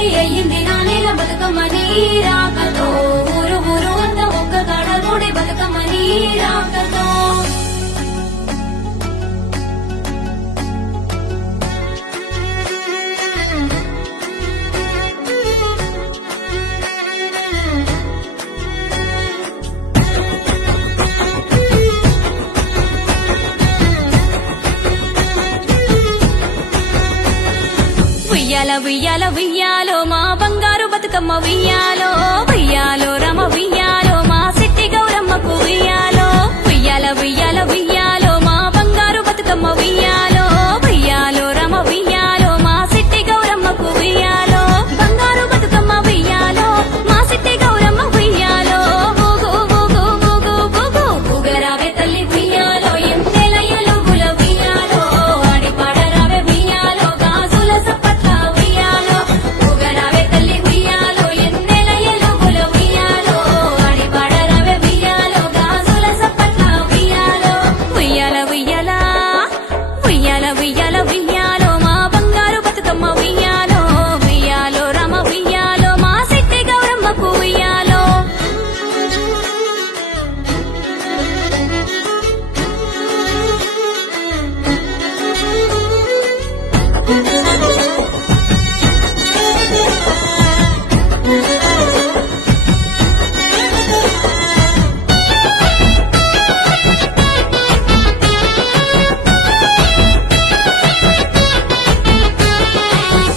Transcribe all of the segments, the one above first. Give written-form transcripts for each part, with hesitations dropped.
వేడి అయ్యింది నా నేల బతుకమ్మ నీ రాకతో ఊరు ఊరు అంతా ఒక్క కాడ కూడి బతుకమ్మ నీ రాకతో ఉయ్యాల ఉయ్యాల ఉయ్యాలో మా బంగారు బతుకమ్మ ఉయ్యాలో ఉయ్యాలో రమ ఉయ్యాలో మా సిట్టి గౌరమ్మకు ఉయ్యాలో ఉయ్యాల ఉయ్యాల ఉయ్యాలో మా బంగారు బతుకమ్మ ఉయ్యాలో ఉయ్యాలో రమ ఉయ్యాలో మా సిట్టి గౌరమ్మకు ఉయ్యాలో బంగారు బతుకమ్మ ఉయ్యాలో మా సిట్టి గౌరమ్మ ఉయ్యాలో ఊగు ఊగు ఊగు ఊగు ఊగరావే తల్లి ఉయ్యాలో ఎంతెల ఎలుగుల ఉయ్యాలో ఆడి పాడరావే ఉయ్యాలో గాజుల సప్పట్ల ఉయ్యాలో ఊగరావే తల్లి ఉయ్యాలో ఎంతెల ఎలుగుల ఉయ్యాలో ఆడి పాడరావే ఉయ్యాలో గాజుల సప్పట్ల ఉయ్యాలో ఉయ్యాల ఉయ్యాల ఉయ్యాల ఉయ్యాల ఉయ్యాలో మా బంగారు బతుకమ్మ ఉయ్యాలో ఉయ్యాలో రమ ఉయ్యాలో మా సిట్టి గౌరమ్మకు ఉయ్యాలో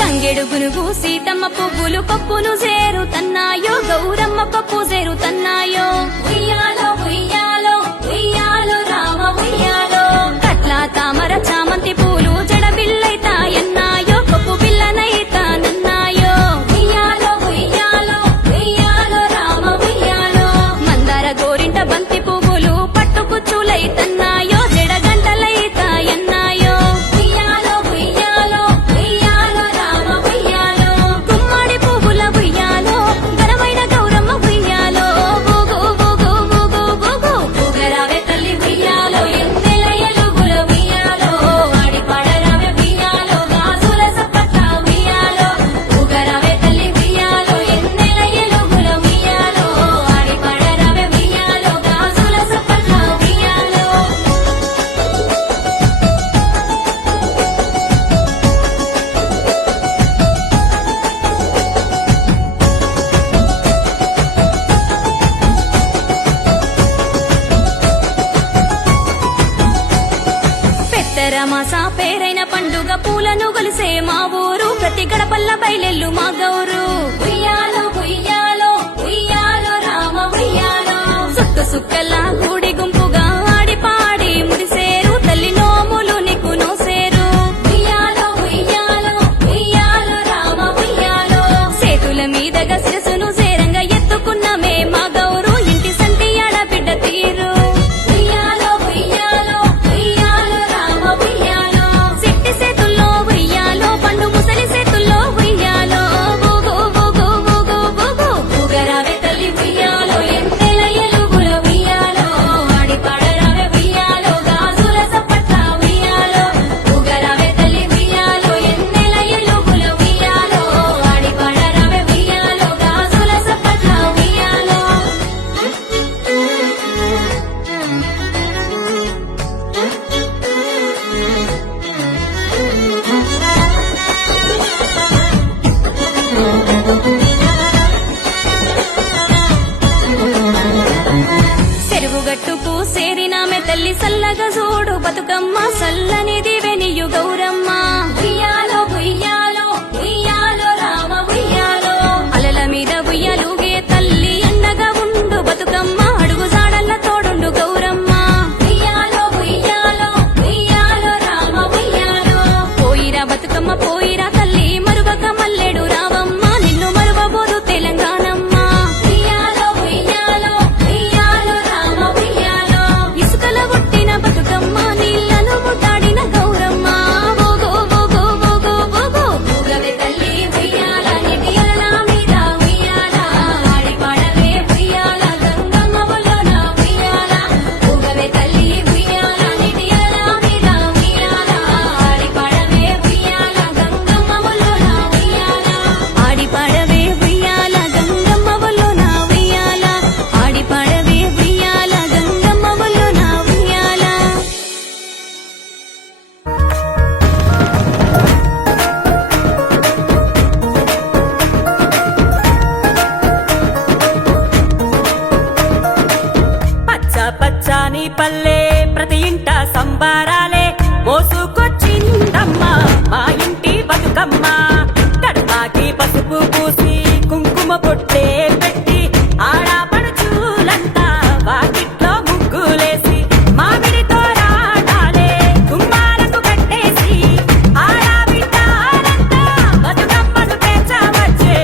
తంగెడు గునుగు సీతమ్మ పువ్వులు పప్పును చేరుతన్నాయో గౌరమ్మ పప్పు చేరుతన్నాయో ఉయ్యాలో ఉయ్యాలో ఉయ్యాలో రామ ఉయ్యాలో కట్ల తామర చామంతి పూలు జడబిల్లైతాయన్నాయో పప్పు బిల్లనైతానన్నాయో ఉయ్యాలో ఉయ్యాలో ఉయ్యాలో రామ ఉయ్యాలో మందార గోరింట బంతి పువ్వులు పట్టుకుచ్చులైతన్నాయో జడగంటలైతాయన్నాయో ఉయ్యాలో ఉయ్యాలో ఉయ్యాలో రామ ఉయ్యాలో గుమ్మడి పువ్వుల ఉయ్యాలో ఘనమైన గౌరమ్మ ఉయ్యాలో ఊగు ఊగు ఊగు ఊగు ఊగరావే తల్లి ఉయ్యాలో ఎంతెల ఎలుగుల ఉయ్యాలో ఆడి పాడరావే ఉయ్యాలో గాజుల సప్పట్ల ఉయ్యాలో ఊగరావే తల్లి ఉయ్యాలో ఎంతెల ఎలుగుల ఉయ్యాలో ఆడి పాడరావే ఉయ్యాలో గాజుల సప్పట్ల ఉయ్యాలో పెద్దరమాస పేరైన పండుగ పూలను గొలిసే మా ఊరు ప్రతి గడపల్ల బయలెల్లు మా గౌరు ఉయ్యాలో ఉయ్యాలో ఉయ్యాలో రామ ఉయ్యాలో సుక్క సుక్కల కూడి గుంపుగా ఆడి పాడి ముడిసేరు తల్లి నోములు నీకు నోసేరు ఉయ్యాలో ఉయ్యాలో ఉయ్యాలో రామ ఉయ్యాలో సేతుల మీదగా శిరసును సేరంగా ఎత్తుకున్నమే మా గౌరు ఇంటి సంటి ఆడబిడ్డ తీరు ఉయ్యాలో ఉయ్యాలో ఉయ్యాలో రామ ఉయ్యాలో సిట్టి సేతుల్లో ఉయ్యాలో పండు ముసలి సేతుల్లో ఉయ్యాలో ఊగు ఊగు ఊగు ఊగు ఊగరావే తల్లి ఉయ్యాలో ఎంతెల ఎలుగుల ఉయ్యాలో ఆడి పాడరావే ఉయ్యాలో గాజుల సప్పట్ల ఉయ్యాలో ఊగరావే తల్లి ఉయ్యాలో ఎంతెల ఎలుగుల ఉయ్యాలో ఆడి పాడరావే ఉయ్యాలో గాజుల సప్పట్ల ఉయ్యాలో చెరువుగట్టుకు సేరినామె తల్లి సల్లగా చూడు బతుకమ్మ సల్లని దివెనియు గౌరమ్మ ఉయ్యాలో ఉయ్యాలో ఉయ్యాలో రామ ఉయ్యాలో అలల మీద ఉయ్యాలుగే తల్లి అండగా ఉండు బతుకమ్మ అడుగు జాడల్ల తోడుండు గౌరమ్మ ఉయ్యాలో ఉయ్యాలో ఉయ్యాలో రామ ఉయ్యాలో పోయిరా బతుకమ్మ పోయిరా తల్లి మరువక మల్లెడు రావమ్మ నిన్ను మరువబోదు తెలంగాణమ్మ ఉయ్యాలో ఉయ్యాలో ఉయ్యాలో రామ ఉయ్యాలో ఇసుకల పుట్టిన బతుకమ్మ నీళ్లను ముద్దాడిన సంబారాలే మోసుకొచ్చిందమ్మ మా ఇంటి బతుకమ్మ కడపాకి పసుపు పూసి కుంకుమ పొట్టే పెట్టి ఆడపడుచులంతా వాకిట్లో ముగ్గులేసి మామిడితో రాడాలే గుమ్మాలకు కట్టేసి ఆడబిడ్డాలంతా బతుకమ్మను పెంచవచ్చే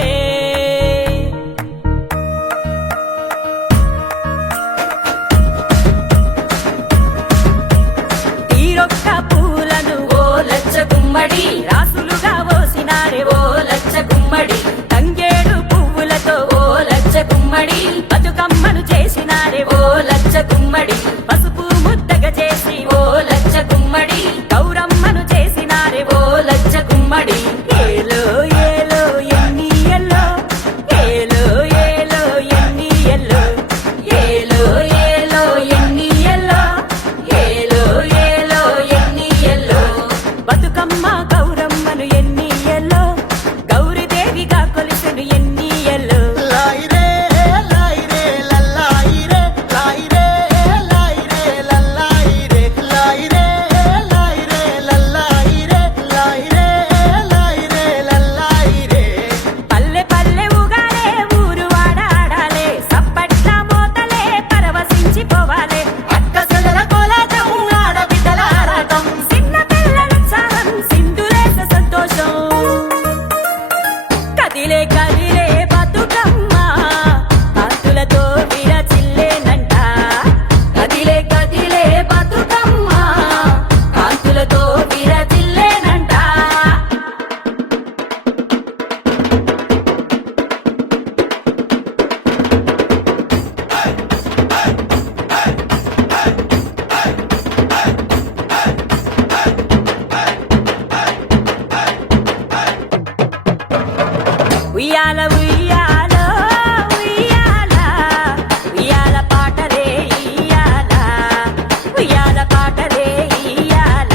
తీరొక్క పూలను ఓ లచ్చ గుమ్మడి రాసులుగా ఓసినారే ఓ లచ్చ గుమ్మడి తంగేడు పువ్వులతో ఓ లచ్చ గుమ్మడి బతుకమ్మను చేసినారే ఓ లచ్చ గుమ్మడి పసుపు ముద్దగా చేసి ఓ లచ్చ గుమ్మడి గౌరమ్మను చేసినారే ఓ లచ్చ గుమ్మడి ఏలో ఏలో ఎన్ని ఎల్లో ఏలో ఏలో ఎన్ని ఎల్లో ఏలో ఏలో ఎన్ని ఎల్లో ఏలో ఏలో ఎన్ని ఎల్లో బతుకమ్మ గౌరమ్మను ఎన్ని ఎల్లో గౌరీదేవిగా కొలిసెను ఎన్ని ఎల్లో లాయిరే లాయిరే లల్లాయిరే లాయిరే లాయిరే లల్లాయిరే లాయిరే లాయిరే లల్లాయిరే లాయిరే లాయిరే లల్లాయిరే పల్లె పల్లె ఊగాలే ఊరు వాడాడాలే సప్పట్ల మోతలే పరవశించిపోవాలే అక్కసల కోలాటం ఆడబిడ్డల ఆరాటం చిన్న పిల్లల ఉత్సాహం సింధులేస సంతోషం కదిలే కదిలే బతుకమ్మ కాంతులతో విరచిల్లేనంట కదిలే కదిలే బతుకమ్మ కాంతులతో విరచిల్లేనంట ఉయ్యాల ఉయ్యాల ఉయ్యాల ఉయ్యాల పాటలే ఇయ్యాల ఉయ్యాల పాటలే ఇయ్యాల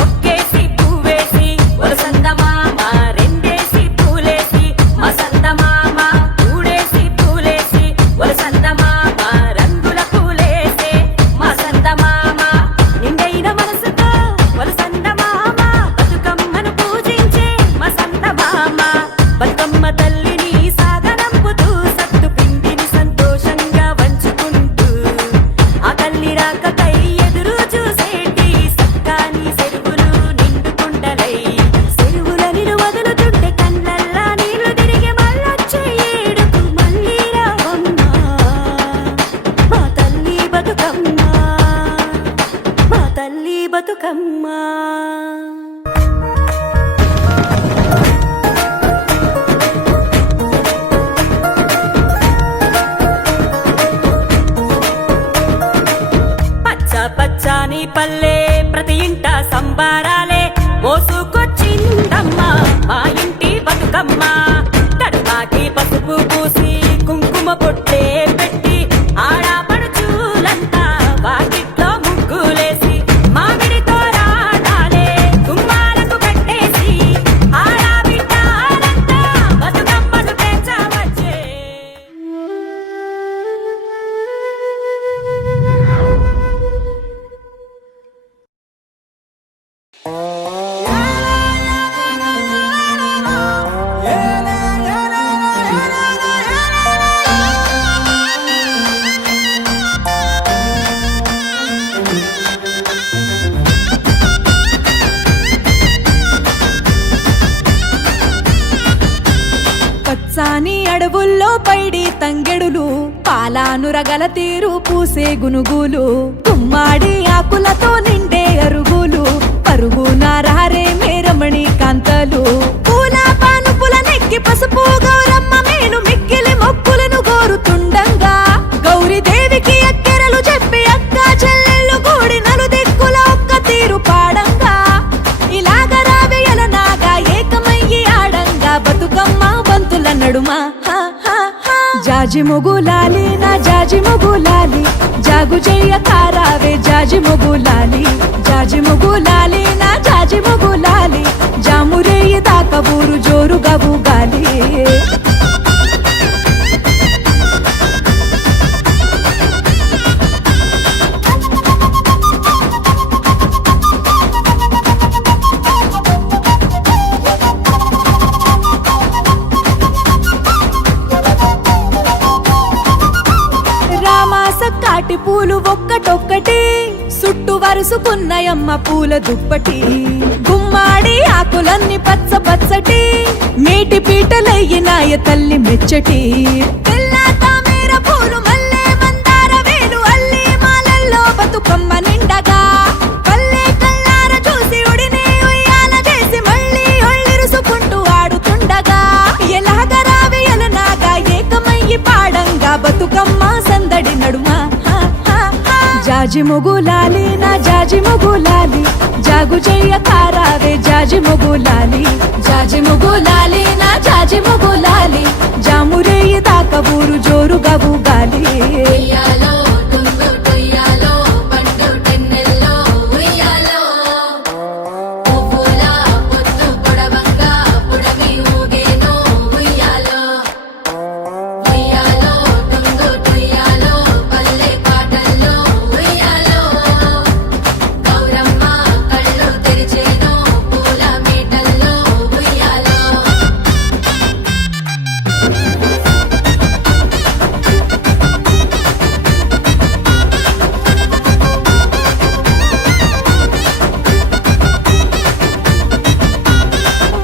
ఒక్కేసి పువ్వేసి వసంత మామ రెండేసి పూలేసి మసంత మామ మూడేసి పూలేసి వసంత మామ రంగుల పూలేసే మసంత మామ నిండైన మనసుతో వసంత మామ బతుకమ్మను పూజించే మసంత మామ బతుకమ్మ తల్లిని సాగనంపుతూ సత్తు పిండిని సంతోషంగా వంచుకుంటూ ఆ తల్లి రాకకై ఎదురు చూసేటి సక్కాని చెరువులు నిండుకుంటలై చెరువులని వదులుతుంటే కళ్ళల్లా నీళ్లు తిరిగి మళ్ళొచ్చే ఏడుకు మళ్ళీ రావమ్మ మా తల్లి బతుకమ్మ మా తల్లి బతుకమ్మ పచ్చ పచ్చని పల్లె ప్రతి ఇంట సంబారాలే మోసుకొచ్చిందమ్మ మా ఇంటి బతుకమ్మ కడపాకి పసుపు పూసి కుంకుమ పొట్టే పెట్టి ఆడపడుచులంతా వాకిట్లో ముగ్గులేసి మామిడితో రాడాలే గుమ్మాలకు కట్టేసి ఆడబిడ్డాలంతా బతుకమ్మను పెంచవచ్చే పచ్చాని అడవుల్లో పైడి తంగెడులు పాలానురగల తీరు పూసే గునుగులు గుమ్మాడి ఆకులతో నిండే అరుగులు పరుగున రారే మేరమణి కాంతలు పూల పానుపుల నెక్కి పసుపు గౌరమ్మ మేను మిక్కిలి మొక్కులను కోరుతుండంగా గౌరీదేవికి అక్కెరలు చెప్పి అక్క చెల్లెళ్ళు కూడి నలుదిక్కుల ఒక్క తీరు పాడంగా ఇలాగ రావేయల నాగా ఏకమయ్యి ఆడంగా బతుకమ్మ వంతుల నడుమ జాజి మొగులాలి నా జాజి మొగులాలి జాగు చెయ్య కారావే జాజి మొగులాలి జాజి మొగులాలి నా జాజి మొగులాలి జామురేయి దాకా ఊరు జోరుగా ఊగాలి రామాస కాటి పూలు ఒక్కటొక్కటి సుట్టు వరుసుకున్నాయమ్మ పూల దుప్పటి గుమ్మాడి ఆకులన్నీ పచ్చ పచ్చటి మేటి పీటలయ్యినాయ తల్లి మెచ్చటి తెల్ల తామేర పూలు మల్లె మందార వేలు అల్లి మాలల్లో బతుకమ్మ నిండగా పల్లె కల్లార చూసి ఉడిని ఉయ్యాల చేసి మళ్ళీ ఒళ్ళిరుసుకుంటూ ఆడుతుండగా ఎలాగరావి ఎలనాగా ఏకమయ్యి పాడంగా బతుకమ్మ సందడి నడుమా జాజి మొగులాలి నా జాజి మొగులాలి జాగు చెయ్య కారావే జాజి మొగులాలి జాజి మొగులాలి నా జాజి మొగులాలి జామురేయి దాకా ఊరు జోరుగా ఊగాలి ఉయ్యాలో టుంగు టుయ్యాలో పండు టెన్నెల్లో ఉయ్యాలో పువ్వుల పొత్తు పొడవంగా పుడమి ఊగేనో ఉయ్యాలో ఉయ్యాలో టుంగు టుయ్యాలో పల్లె పాటల్లో ఉయ్యాలో గౌరమ్మ కళ్ళు తెరిచేనో పూల మేటల్లో ఉయ్యాలో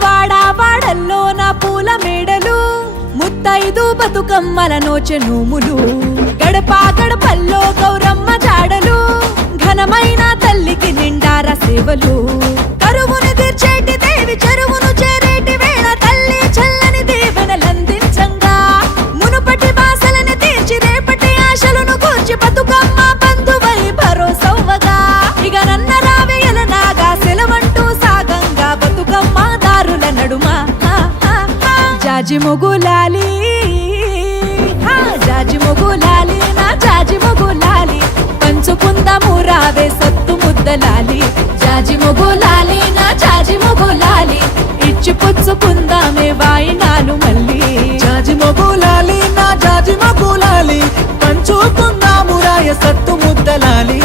వాడా వాడల్లో నా పూల మేడలు ముత్తైదు బతుకమ్మల నోచె నోములు గడప గడపల్లో గౌరమ్మ జాడలు ఘనమైన తల్లికి నిండార సేవలు కరువును తీర్చేటి దేవి చెరువును చేరేటి వేళ తల్లి చల్లని దీవెనలందించంగా మునుపటి బాసలను తీర్చి రేపటి ఆశలను కూర్చి బతుకమ్మ బంధువై భరోసవ్వగా ఇక నన్న రావేయల నాగా సెలవంటూ సాగంగా బతుకమ్మ దారుల నడుమ జాజి మొగులాలి జాజి మొగులాలి నా జాజి మొగులాలి పంచుకుందాము రావే సత్తు ముద్దలాలి జాజి మొగులాలి నా జాజి మొగులాలి ఇచ్చి పుచ్చుకుందామే వాయినాలు మళ్ళీ జాజి మొగులాలి నా జాజి మొగులాలి పంచుకుందాము రాయ సత్తు ముద్దలాలి